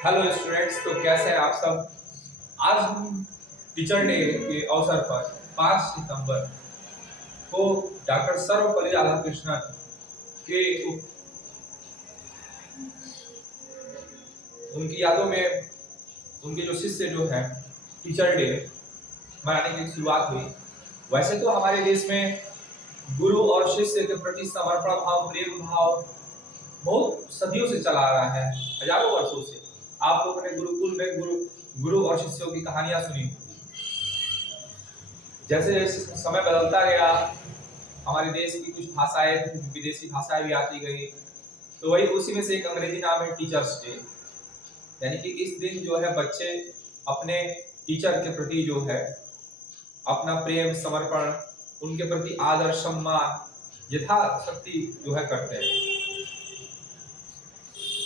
Hello students, तो कैसे हैं आप सब। आज हम टीचर डे के अवसर पर 5 सितंबर को डॉक्टर सर्वपल्ली राधाकृष्णन के उनकी यादों में उनके जो शिष्य जो है टीचर डे मनाने की शुरुआत हुई। वैसे तो हमारे देश में गुरु और शिष्य के प्रति समर्पण भाव, प्रेम भाव बहुत सदियों से चला आ रहा है, हजारों वर्षों से। आप लोगों ने गुरुकुल में गुरु गुरु और शिष्यों की कहानियां सुनी। जैसे जैसे समय बदलता गया, हमारे देश की कुछ भाषाएं, विदेशी भाषाएं भी आती गई, तो वही उसी में से एक अंग्रेजी नाम है टीचर्स डे। यानी कि इस दिन जो है बच्चे अपने टीचर के प्रति जो है अपना प्रेम, समर्पण, उनके प्रति आदर, सम्मान यथाशक्ति जो है करते हैं।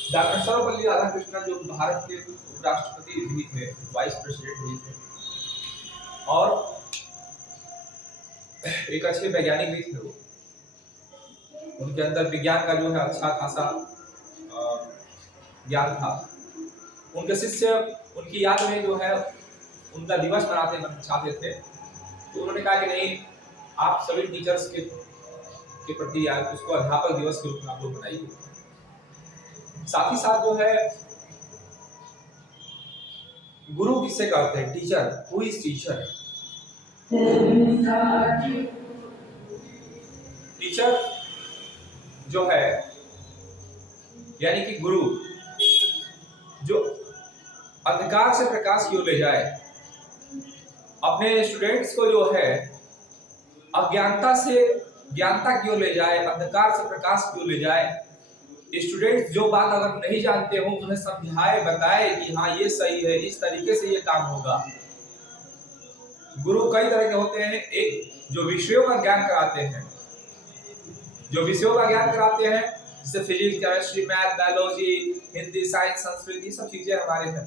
डॉक्टर सर्वपल्ली राधाकृष्णन जो भारत के उपराष्ट्रपति भी थे, वाइस प्रेसिडेंट भी थे और एक अच्छे वैज्ञानिक भी थे। वो उनके अंदर विज्ञान का जो है अच्छा खासा ज्ञान था। उनके शिष्य उनकी याद में जो है उनका दिवस मनाते चाहते थे, तो उन्होंने कहा कि नहीं, आप सभी टीचर्स के प्रति यार उसको अध्यापक दिवस के रूप में आप लोग बनाइए। साथ ही साथ जो है गुरु किससे कहते हैं? Teacher. Who is teacher? Teacher जो है यानी कि गुरु जो अंधकार से प्रकाश की ओर ले जाए, अपने स्टूडेंट्स को जो है अज्ञानता से ज्ञानता की ओर ले जाए, अंधकार से प्रकाश की ओर ले जाए। स्टूडेंट्स जो बात अगर नहीं जानते हो उन्हें समझाए, बताए कि हाँ ये सही है, इस तरीके से ये काम होगा। गुरु कई तरह के होते हैं। एक जो विषयों का ज्ञान कराते हैं, जैसे physics, chemistry, math, biology, Hindi, science, Sanskrit, ये सब चीजें हमारे हैं।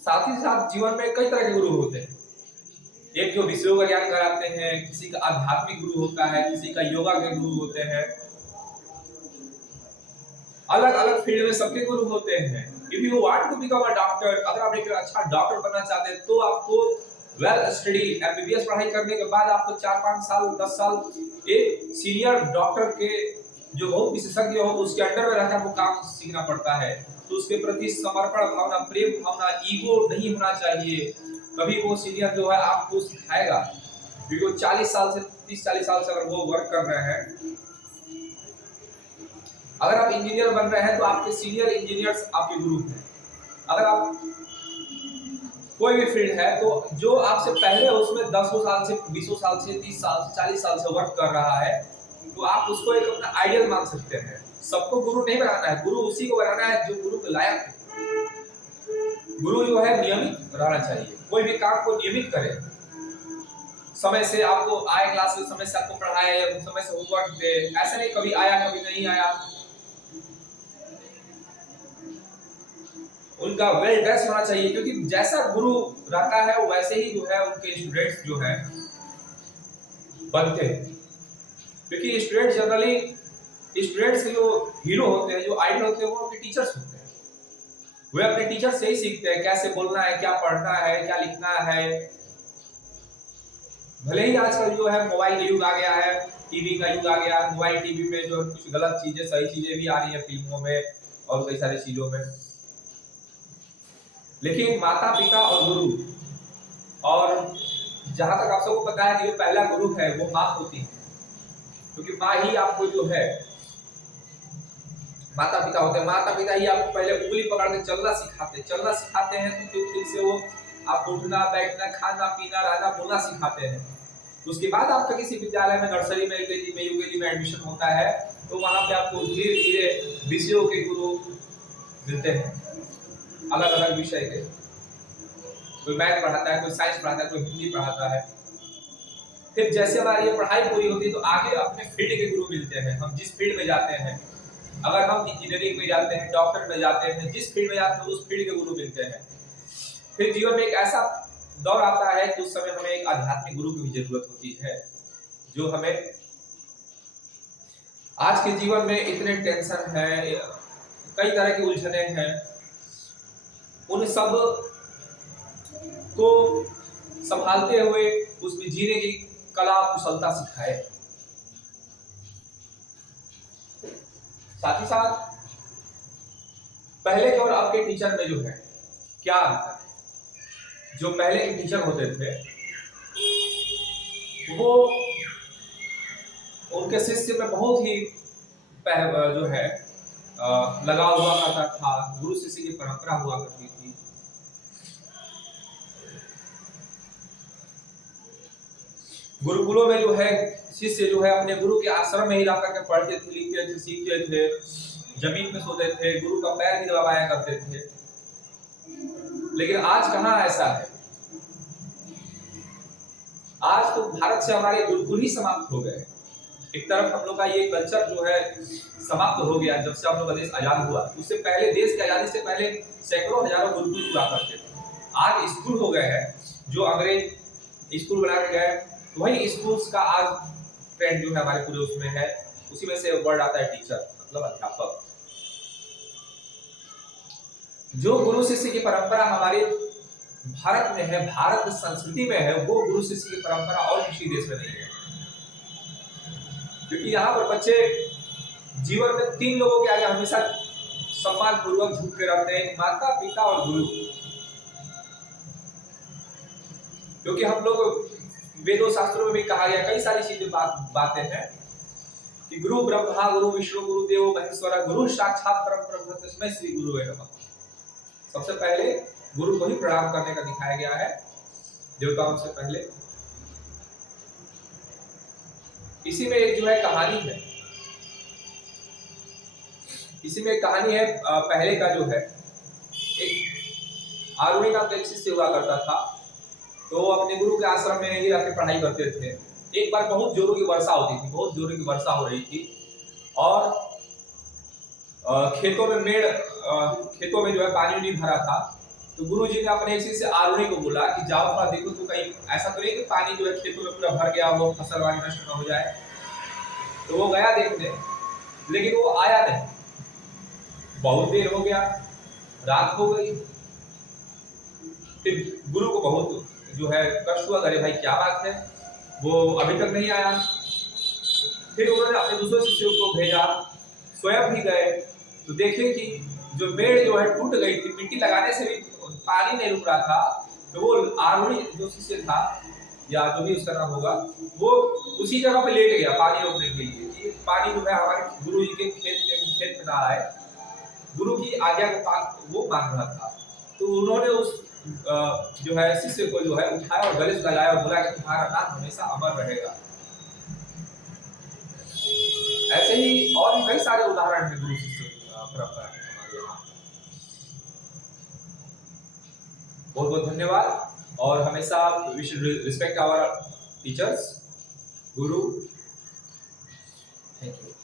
साथ ही साथ जीवन में कई तरह के गुरु होते हैं। एक जो विषयों का ज्ञान कराते हैं, किसी का आध्यात्मिक गुरु होता है, किसी का योगा के गुरु होते हैं। अलग अलग फील्ड में सबके गुरु होते हैं। If you want to become a doctor, अगर आप एक अच्छा डॉक्टर बनना चाहते हैं तो आपको वेल स्टडी एमबीबीएस पढ़ाई करने के बाद आपको 4-5 साल 10 साल एक सीनियर डॉक्टर के जो बहुत विशेषज्ञ हो उसके अंडर में रहकर वो काम सीखना पड़ता है। तो उसके प्रति समर्पण भावना, प्रेम भावना, ईगो नहीं होना चाहिए। तभी वो सीनियर जो है आपको सिखाएगा। क्योंकि वो 40 साल से 30-40 साल से अगर वो वर्क कर रहे हैं, अगर आप इंजीनियर बन रहे हैं तो आपके सीनियर इंजीनियर्स आपके गुरु हैं। अगर आप कोई भी फील्ड है तो जो आपसे पहले उसमें 10 साल से 20 साल से 30 साल से 40 साल से वर्क कर रहा है, तो आप उसको एक अपना आइडियल मान सकते हैं। सबको गुरु नहीं बनाना है, गुरु उसी को बनाना है जो गुरु के लायक है। गुरु जो है नियमित रहना चाहिए, कोई भी काम को नियमित करे। समय से आपको आए क्लास से, समय से आपको पढ़ाए, समय से होमवर्क दे। ऐसा नहीं कभी आया कभी नहीं आया। उनका वेल ड्रेस होना चाहिए, क्योंकि जैसा गुरु रहता है वैसे ही जो है उनके स्टूडेंट्स जो है बनते हैं। क्योंकि स्टूडेंट्स जो हीरो होते हैं, जो आइडल होते हैं, वो उनके टीचर्स होते हैं। वे अपने टीचर से ही सीखते हैं कैसे बोलना है, क्या पढ़ना है, क्या लिखना है। भले ही आजकल जो है मोबाइल का युग आ गया है, टीवी का युग आ गया है। मोबाइल टीवी में जो कुछ गलत चीजें, सही चीजें भी आ रही है फिल्मों में और कई सारी चीजों में। लेकिन माता पिता और गुरु, और जहां तक आप सबको पता है कि जो पहला गुरु है वो माँ होती है, क्योंकि माँ ही आपको जो है माता पिता होते हैं। माता पिता ही आपको पहले उंगली पकड़ के चलना सिखाते हैं, तो फिर से वो आपको उठना, बैठना, खाना, पीना, रहना, बोलना सिखाते हैं। उसके बाद आपका किसी विद्यालय में, नर्सरी में, एलकेजी में, यूकेजी में एडमिशन होता है, तो वहां पे आपको धीरे धीरे विषयों के गुरु मिलते हैं, अलग अलग विषय के। कोई मैथ पढ़ाता है, कोई साइंस पढ़ाता है, कोई हिंदी पढ़ाता है। फिर जैसे हमारी ये पढ़ाई पूरी होती है तो आगे अपने फील्ड के गुरु मिलते हैं। हम जिस फील्ड में जाते हैं, अगर हम इंजीनियरिंग में जाते हैं, डॉक्टर में जाते हैं, जिस फील्ड में जाते हैं उस फील्ड के गुरु मिलते हैं। फिर जीवन में एक ऐसा दौर आता है कि उस समय हमें एक आध्यात्मिक गुरु की भी जरूरत होती है, जो हमें आज के जीवन में इतने टेंशन है, कई तरह की उलझने हैं, उन सब को संभालते हुए उसमें जीने की कला कुशलता सिखाए। साथ ही साथ पहले के और अब के टीचर में जो है क्या अंतर है। जो पहले के टीचर होते थे वो उनके शिष्य में बहुत ही जो है लगाव हुआ करता था, गुरु शिष्य की परंपरा हुआ करती थी। गुरुकुलों में जो है शिष्य जो है अपने गुरु के आश्रम में ही रह करके पढ़ते थे, लिखते थे, सीखते थे, जमीन में सोते थे, गुरु का पैर भी दबाया करते थे। लेकिन आज कहाँ ऐसा है। आज तो भारत से हमारे गुरुकुल ही समाप्त हो गए। एक तरफ हम लोग का ये कल्चर जो है समाप्त हो गया जब से हम लोग का देश आजाद हुआ। उससे पहले, देश की आजादी से पहले सैकड़ों हजारों गुरुकुल हुआ करते थे। आज स्कूल हो गए हैं जो अंग्रेज स्कूल बना के गए, वही स्कूल्स का आज ट्रेंड जो है हमारे पूरे उसमें है। उसी में से वर्ड आता है टीचर, मतलब अध्यापक। जो गुरु शिष्य की परंपरा हमारे भारत में है, भारत की संस्कृति में है, वो गुरु शिष्य की परंपरा और किसी देश में नहीं है। क्योंकि यहाँ पर बच्चे जीवन में 3 लोगों के आगे हमेशा सम्मान पूर्वक झुक के रहते हैं, माता, पिता और गुरु। क्योंकि हम लोग वेदों शास्त्रों में भी कहा गया, कई सारी चीजें बातें हैं कि गुरु ब्रह्मा गुरु विष्णु गुरु देवो महेश्वरा गुरु साक्षात परम ब्रह्म तस्मै श्री गुरुवे नमः। सबसे पहले गुरु को ही प्रणाम करने का दिखाया गया है देवताओं से पहले। इसी में एक जो है कहानी है, इसी में एक कहानी है। पहले का जो है एक आरुणी नाम का एक शिष्य हुआ करता था, तो वो अपने गुरु के आश्रम में ही रहकर पढ़ाई करते थे। एक बार बहुत जोरों की वर्षा होती थी, बहुत जोरों की वर्षा हो रही थी और खेतों में जो है पानी नहीं भरा था। तो गुरुजी ने अपने शिष्य आरुणी को बोला कि जाओ थोड़ा देखो तो कहीं ऐसा तो नहीं कि पानी जो है खेतों में पूरा भर गया हो, फसल वाली नष्ट न हो जाए। तो वो गया देखने, लेकिन वो आया नहीं। बहुत देर हो गया, रात हो गई। फिर गुरु को बहुत जो है कष्ट हुआ, अरे भाई क्या बात है, वो अभी तक नहीं आया। फिर उन्होंने अपने दूसरे शिष्यों को भेजा, स्वयं भी गए तो देखे कि जो पेड़ जो है टूट गई थी, मिट्टी लगाने से भी पानी नहीं रुक रहा था। तो वो आरुणी जो शिष्य था या जो भी उसका नाम होगा, वो उसी जगह पे लेट गया पानी रोकने के लिए कि पानी जो है हमारे गुरु जी के खेत में ना आए। गुरु की आज्ञा को वो मान रहा था। तो उन्होंने उस जो है शिष्य को जो है उठाया और गले से लगाया और बोला कि तुम्हारा नाम हमेशा अमर रहेगा। ऐसे ही और भी कई सारे उदाहरण हैं गुरु शिष्य परंपरा के हमारे यहाँ। बहुत बहुत धन्यवाद और हमेशा we should respect our teachers, guru. Thank you.